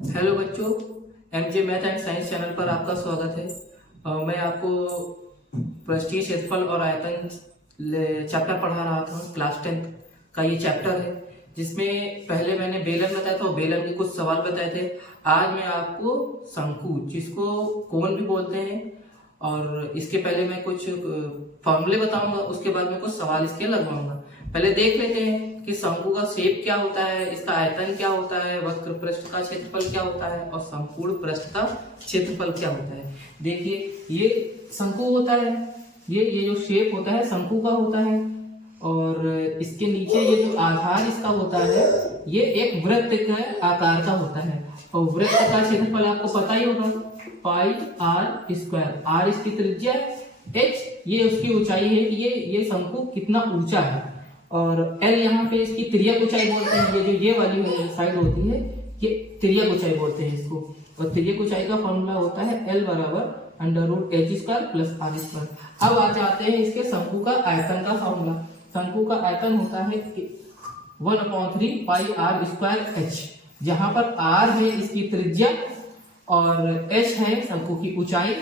Hello बच्चों, MJ math and science channel पर आपका स्वागत है। मैं आपको पृष्ठीय क्षेत्रफल और आयतन चैप्टर पढ़ा रहा था। क्लास 10 का ये चैप्टर है, जिसमें पहले मैंने बेलन बताया था और बेलन के कुछ सवाल बताए थे। आज मैं आपको शंकु, जिसको कोन भी बोलते हैं, और इसके पहले मैं कुछ फॉर्मूले बताऊंगा, उसके बाद मैं कुछ सवाल इसके लगवाऊंगा। पहले देख लेते हैं कि शंकु का शेप क्या होता है, इसका आयतन क्या होता है, वक्र पृष्ठ का क्षेत्रफल क्या होता है और संपूर्ण पृष्ठ का क्षेत्रफल क्या होता है। देखिए, ये शंकु होता है, ये जो शेप होता है शंकु का होता है, और इसके नीचे ये जो आधार इसका होता है, ये एक वृत्त के आकार का होता है। और वृत्त का क्षेत्रफल आपको पता ही होगा, पाई आर स्क्वायर। आर इसकी त्रिज्या है, एच ये उसकी ऊंचाई है कि ये शंकु कितना ऊंचा है, और एल यहाँ पे इसकी तिर्यक ऊंचाई बोलते हैं। ये जो ये वाली साइड होती है, ये तिर्यक ऊंचाई बोलते हैं इसको। और तिर्यक ऊंचाई का फॉर्मूला होता है एल बराबर under root H square plus R square. अब आ जाते हैं इसके शंकु का आयतन का फॉर्मूला। शंकु का आयतन होता है 1/3 पाई आर स्क्वायर एच, जहां पर आर है इसकी त्रिज्या और एच है शंकु की ऊंचाई।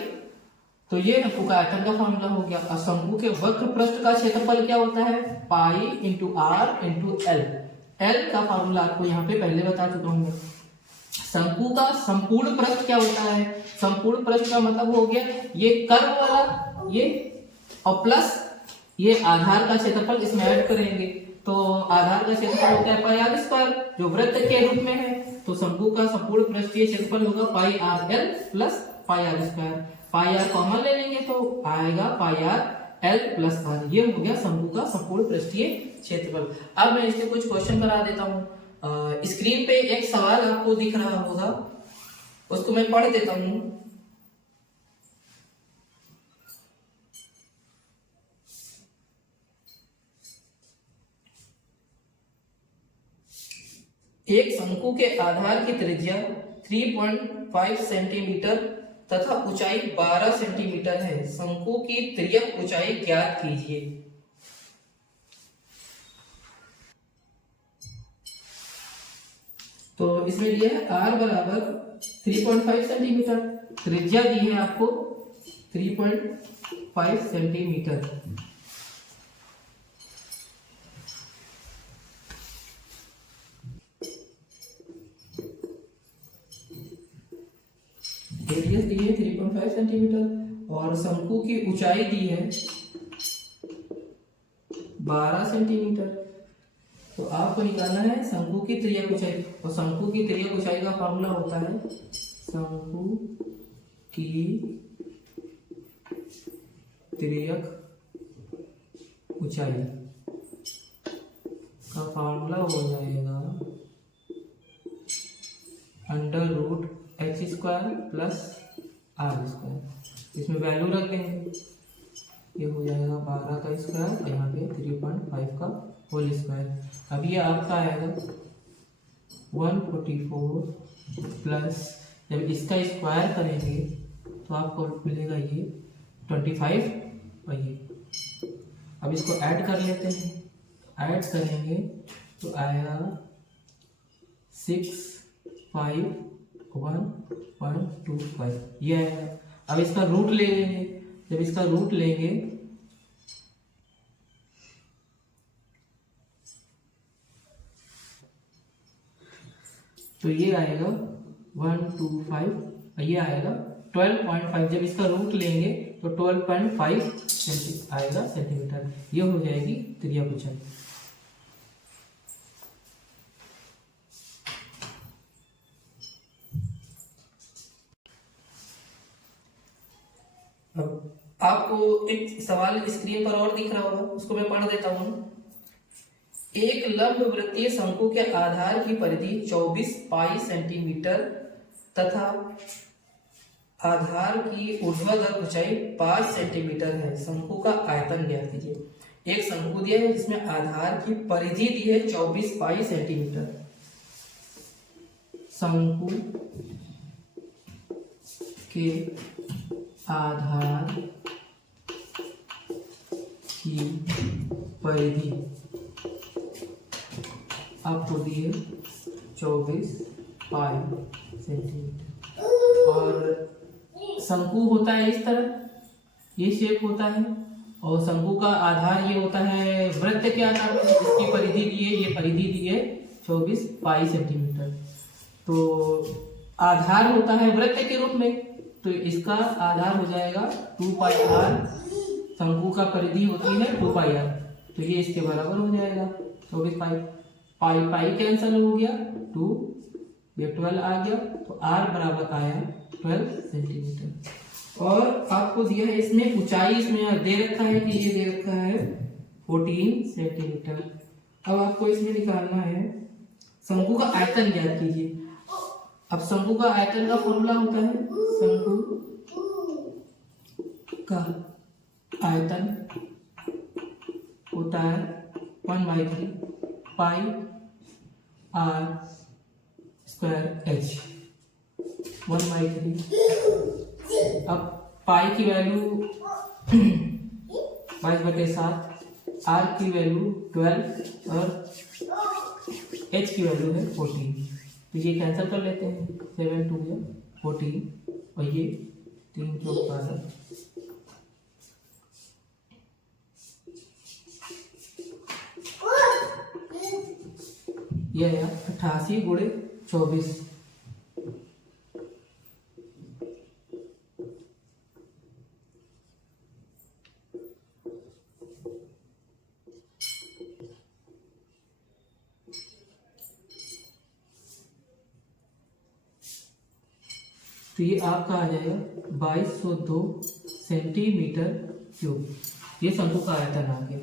तो ये शंकु का आयतन का फॉर्मूला हो गया। और शंकु के वक्र पृष्ठ का क्षेत्रफल क्या होता है, pi into R into L. L का फॉर्मूला आपको यहाँ पे पहले बता चुका हूँ। शंकु का संपूर्ण पृष्ठ क्या होता है, संपूर्ण पृष्ठ का मतलब हो गया ये कर्व वाला, ये और प्लस ये आधार का क्षेत्रफल इसमें ऐड करेंगे। तो आधार का क्षेत्रफल होता है पाई आर स्क्वायर, जो वृत्त के रूप में है। तो शंकु का संपूर्ण पृष्ठीय क्षेत्रफल होगा pi R L plus pi R square. Pi R common ले लेंगे तो आएगा pi R L plus R. ये हो गया शंकु का संपूर्ण पृष्ठीय क्षेत्रफल। अब मैं इसके कुछ क्वेश्चन करा देता हूँ। स्क्रीन पे एक सवाल आपको दिख रहा होगा, उसको मैं पढ़ देता हूँ। एक शंकु के आधार की त्रिज्या 3.5 सेंटीमीटर तथा ऊंचाई 12 सेंटीमीटर है। शंकु की तिर्यक ऊंचाई ज्ञात कीजिए। तो इसमें दिया है r बराबर 3.5 सेंटीमीटर, त्रिज्या दी है आपको 3.5 सेंटीमीटर। रेडियस दी है 3.5 सेंटीमीटर और शंकु की ऊंचाई दी है 12 सेंटीमीटर। तो आपको निकालना है शंकु की तिर्यक ऊंचाई, और शंकु की तिर्यक ऊंचाई का फॉर्मूला होता है शंकु की तिर्यक ऊंचाई का फॉर्मूला हो जाएगा under root H square plus R square. इसमें वैल्यू रख देंगे, ये हो जाएगा 12 का स्क्वायर और यहाँ पे 3.5 का होल स्क्वायर। अब ये आपका आएगा 144 प्लस, जब इसका स्क्वायर करेंगे तो आपको मिलेगा ये 25 और ये। अब इसको ऐड कर लेते हैं, ऐड करेंगे तो आएगा 651.25 ये आएगा। अब इसका रूट ले लेंगे, जब इसका रूट लेंगे तो ये आएगा 125 और ये आएगा 12.5। जब इसका रूट लेंगे तो 12.5 आएगा सेंटीमीटर। ये हो जाएगी तिर्यक ऊंचाई। आपको एक सवाल स्क्रीन पर और दिख रहा होगा, उसको मैं पढ़ देता हूं। एक लंब वृत्तीय शंकु के आधार की परिधि 24 पाई सेंटीमीटर तथा आधार की ऊर्ध्वाधर ऊंचाई 5 सेंटीमीटर है। शंकु का आयतन ज्ञात कीजिए। एक शंकु दिया है जिसमें आधार की परिधि दी है 24 पाई सेंटीमीटर। शंकु के आधार की परिधि आपको दिए 24 पाई सेंटीमीटर। और शंकु होता है इस तरह, ये शेप होता है, और शंकु का आधार ये होता है वृत्त के आकार में। इसकी परिधि दी है, ये परिधि दी है 24 पाई सेंटीमीटर। तो आधार होता है वृत्त के रूप में, तो इसका आधार हो जाएगा 2 पाई आर। शंकु का परिधि होती है 2 पाई आर, तो ये इसके बराबर हो जाएगा 24 पाई। पाई पाई कैंसिल हो गया, 2 ये 12 आ गया, तो आर बराबर आया 12 सेंटीमीटर। और आपको दिया है इसमें ऊंचाई, इसमें दे रखा है कि ये दे रखा है 14 सेंटीमीटर। अब आपको इसमें निकालना है शंकु का आयतन ज्ञात कीजिए। अब शंकु का आयतन का फॉर्मूला होता है, शंकु का आयतन होता है 1/3 पाई आर स्क्वायर एच, 1/3। अब पाई की वैल्यू 22/7, आर की वैल्यू 12 और एच की वैल्यू है 14। तो ये कैंसिल कर लेते हैं, 7 2 14 और ये 3 4 12। यह है 88 गुणे 24। तो ये आपका आ जाएगा 2202 सेंटीमीटर क्यूब। ये शंकु का आयतन आ गया।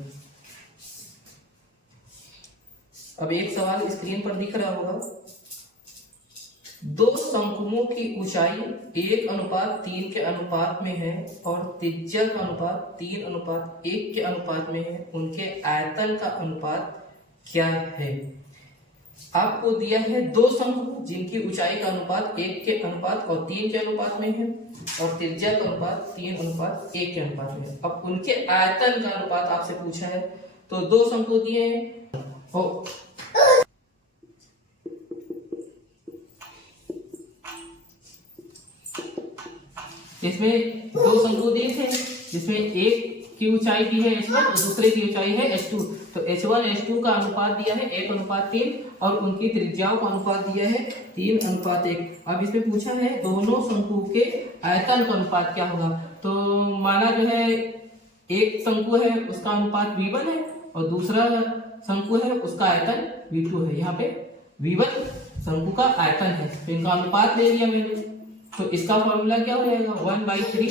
अब एक सवाल स्क्रीन पर दिख रहा होगा, दो शंकुओं की ऊंचाई 1:3 के अनुपात में है और त्रिज्या का अनुपात 3:1 के अनुपात में है, उनके आयतन का अनुपात क्या है? आपको दिया है दो शंकु जिनकी ऊंचाई का अनुपात 1 के अनुपात और 3 के अनुपात में है और त्रिज्या का अनुपात 3:1 के अनुपात में है। अब उनके आयतन का अनुपात आपसे पूछा है, तो दो शंकु दिए हैं और इसमें दो शंकु दिए थे, जिसमें एक की ऊंचाई की है h1 और दूसरे की ऊंचाई है h2। तो h1 h2 का अनुपात दिया है 1:3 और उनकी त्रिज्याओं का अनुपात दिया है 3:1। अब इसमें पूछा है दोनों शंकु के आयतन का अनुपात क्या होगा। तो माना जो है एक शंकु है उसका अनुपात v1 है और दूसरा शंकु है उसका आयतन v2 है। यहाँ पे v1 शंकु का आयतन है, तो इनका अनुपात ले लिया मैंने। तो इसका फॉर्मूला क्या हो जाएगा 1/3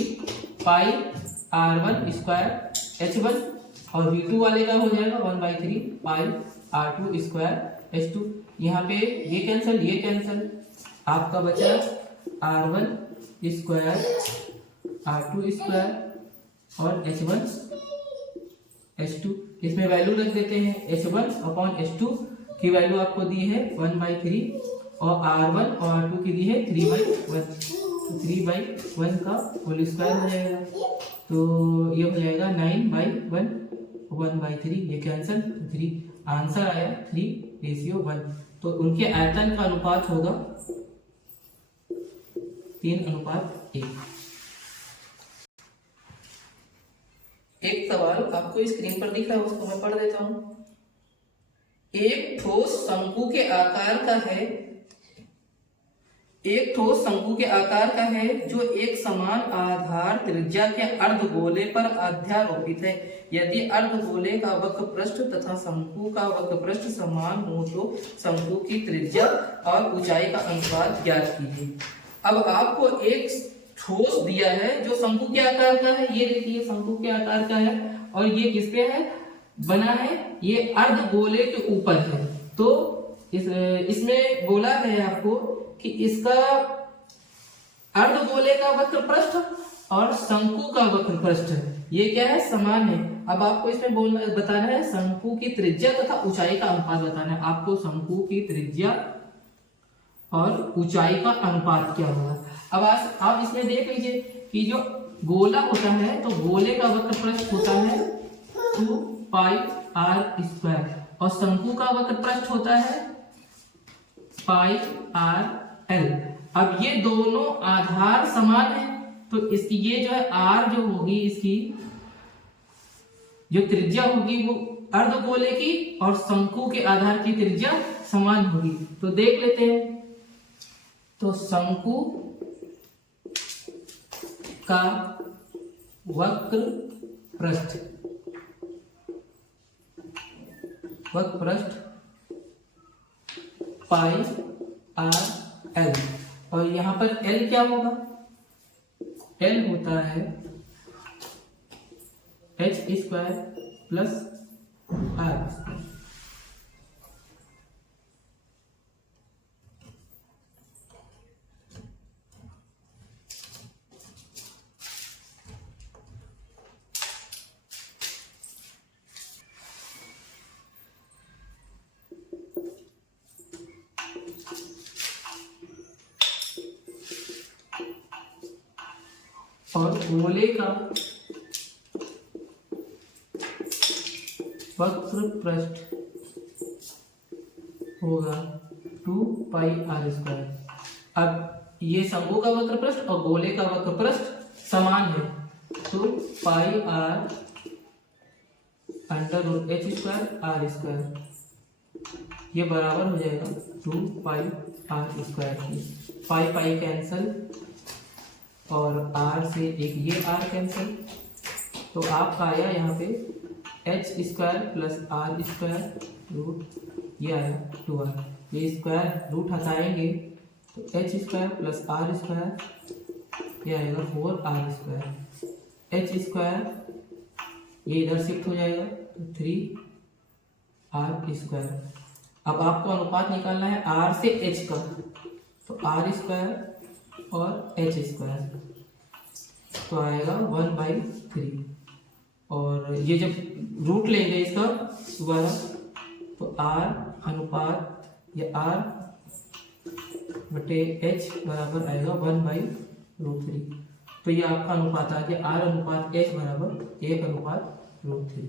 पाई r1 स्क्वायर h1 और v2 वाले का हो जाएगा 1/3 पाई r2 स्क्वायर h2। यहाँ पे ये कैंसिल, आपका बचा r1 स्क्वायर r2 स्क्वायर और h1 h2। इसमें वैल्यू रख देते हैं, h1/h2 की वैल्यू आपको दी है 1/3 और r1 और r2 की दी है 3/1। 3/1 का होल स्क्वायर हो जाएगा, तो ये हो जाएगा 9/1 1/3, ये कैंसिल 3। आंसर आया 3:1। तो उनके आयतन का अनुपात होगा 3:1। एक सवाल आपको स्क्रीन पर दिख रहा है, उसको मैं पढ़ देता हूं। एक ठोस शंकु के आकार का है जो एक समान आधार त्रिज्या के अर्धगोले पर अध्यारोपित है। यदि अर्धगोले का वक्र पृष्ठ तथा शंकु का वक्र पृष्ठ समान हो तो शंकु की त्रिज्या और ऊंचाई का अनुपात ज्ञात कीजिए। अब आपको एक ठोस दिया है जो शंकु के आकार का है, ये देखिए शंकु के आकार का है और ये किसपे है बना है, ये अर्धगोले के ऊपर है। तो इसमें बोला है आपको कि इसका अर्धगोले का वक्र पृष्ठ और शंकु का वक्र पृष्ठ ये क्या है समान है। अब आपको इसमें बताना है शंकु की त्रिज्या तथा ऊंचाई का अनुपात बताना है। आपको शंकु की त्रिज्या और ऊंचाई का अनुपात क्या होगा। अब आप इसमें देख लीजिए कि जो गोला होता है तो गोले का वक्र पृष्ठ होता है 2 पाई r स्क्वायर और शंकु का वक्र पृष्ठ होता है पाई r एल। अब ये दोनों आधार समान है, तो इसकी ये जो है आर जो होगी, इसकी जो त्रिज्या होगी वो अर्धगोले की और शंकु के आधार की त्रिज्या समान होगी। तो देख लेते हैं। तो शंकु का वक्र पृष्ठ पाई आर एल, और यहां पर एल क्या होगा? एल होता है एच स्क्वायर प्लस आर। और गोले का वक्र पृष्ठ होगा 2 पाई आर स्क्वायर। अब ये शंकु का वक्र पृष्ठ और गोले का वक्र पृष्ठ समान है, तो pi R under root H square R square, ये बराबर हो जाएगा 2 पाई आर स्क्वायर की। पाई पाई कैंसल और आर से एक ये आर कैंसिल, तो आपका आया यहाँ पे H square plus R square root, ये आया 2r। ये स्क्वायर रूट हटाएंगे तो H square plus R square, ये आएगा 4r स्क्वायर। एच स्क्वायर ये इधर शिफ्ट हो जाएगा तो 3r स्क्वायर। अब आपको अनुपात निकालना है r से h का, तो r स्क्वायर और एच स्क्वायर, तो आएगा 1/3। और ये जब रूट लेंगे इसका दोबारा, तो r अनुपात या r बटे h बराबर आएगा 1/√3। तो ये आपका अनुपात आ गया, r अनुपात h बराबर 1/√3।